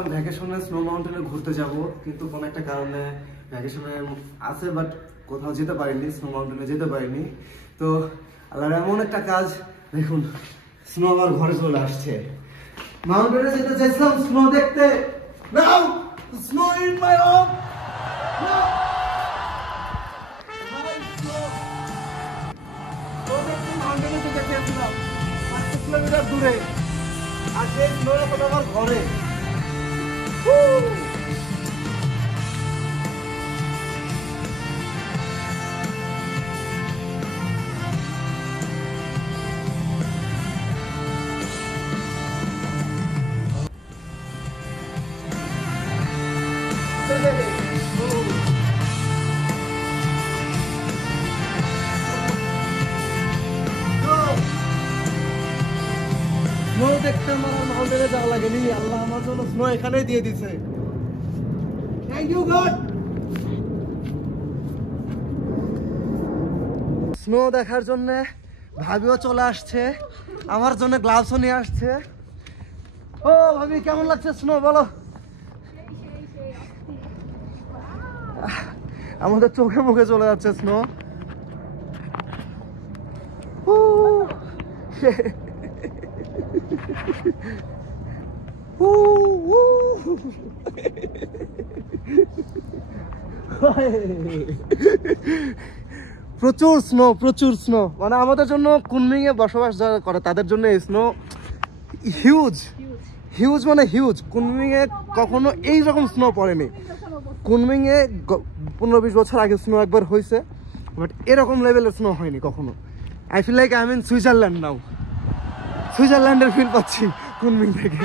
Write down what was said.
ভেবেছিলাম ভ্যাকেশনে স্নো মাউন্টেনে ঘুরতে যাব, কিন্তু কোনো একটা কারণে ভ্যাকেশনে আছে বাট কোথাও যেতে পারিনি, স্নো মাউন্টেনে যেতে পারিনি। তো আল্লাহর এমন একটা কাজ, দেখুন স্নো আমার ঘরে চলে আসছে। মাউন্টেনে যেতে চাইছিলাম স্নো দেখতে, নাও স্নো ইন মাই হোম। মাউন্টেনে যেতে চেয়েছিলাম 5 কিলোমিটার দূরে, আর সেই স্নো এখন আমার ঘরে। স্নো দেখতে আমার মাউন্টেনে যাওয়া লাগেনি, আল্লাহ আমার জন্য স্নো এখানেই দিয়ে দিছে। Thank you god. স্নো দেখার জন্য ভাবিও চলে আসছে, আমার জন্য গ্লাভসও নিয়ে আসছে। ও ভাবি কেমন লাগছে স্নো বলো? আমাদের চোখে মুখে চলে যাচ্ছে স্নো। প্রচুর স্নো, প্রচুর স্নো, মানে আমাদের জন্য কুনমিং এ বসবাস যারা করে তাদের জন্য এই স্নো হিউজ হিউজ, মানে হিউজ। কুনমিং এ কখনো এইরকম স্নো পড়েনি। কুনমিং এ 15-20 বছর আগে স্নো একবার হয়েছে, বাট এরকম লেভেলের স্নো হয়নি কখনো। I feel like I am in Switzerland now, সুইজারল্যান্ডের ফিল পাচ্ছি কুনমিং থেকে।